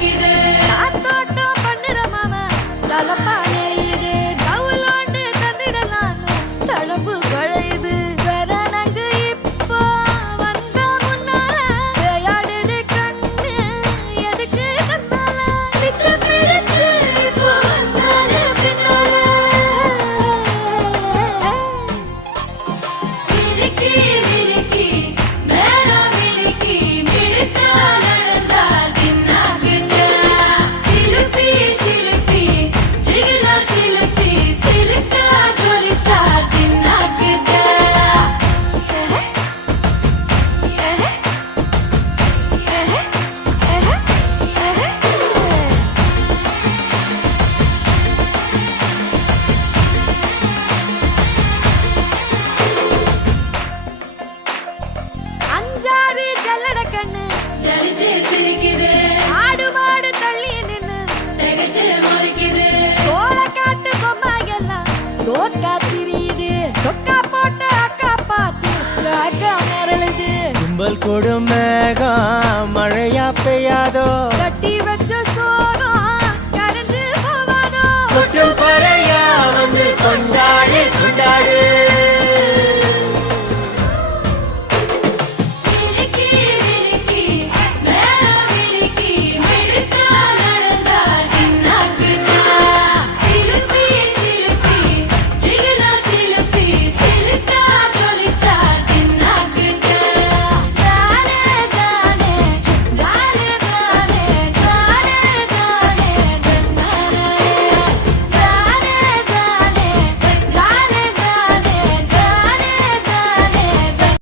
சிரிக்குது காத்தோட்டம் பண்ணுற மாமா தலப்பா நெளியுது தவுலாண்டு தந்திடலான்னு தழம்பு குழையுது வரணங்கு இப்போ வந்த முன்னால விளையாடுது கண்ணு எதுக்கு தன்னால வித்து பிடிச்சு இப்போ வந்தாரு பின்னால விரிக்கி விரிக்கி மேல விரிக்கி மிடுக்கா நடந்தா தின்னாக்குங்க சிலுப்பி சிலுப்பி ஜிகினா சிலுப்பி சிலுக்கா ஜொலிச்சா தின்னாக்குங்க அஞ்சாறு ஜல்லட கண்ணு ஜலிச்சு சிரிக்குது ஆடு மாடு தள்ளி நின்னு திகச்சு முறைக்குது தோள காட்டு பொம்மை எல்லாம் சோக்கா திரியுது சொக்கா போட்ட அக்கா பார்த்து காக்கா மிரளுது கும்பல் கொடும் மேகம் மழையா பெய்யாதோ கட்டி வச்ச சோகம் கரைஞ்சு போவாதோ கொட்டும் பறையா வந்து கொண்டாடு கொண்டாடு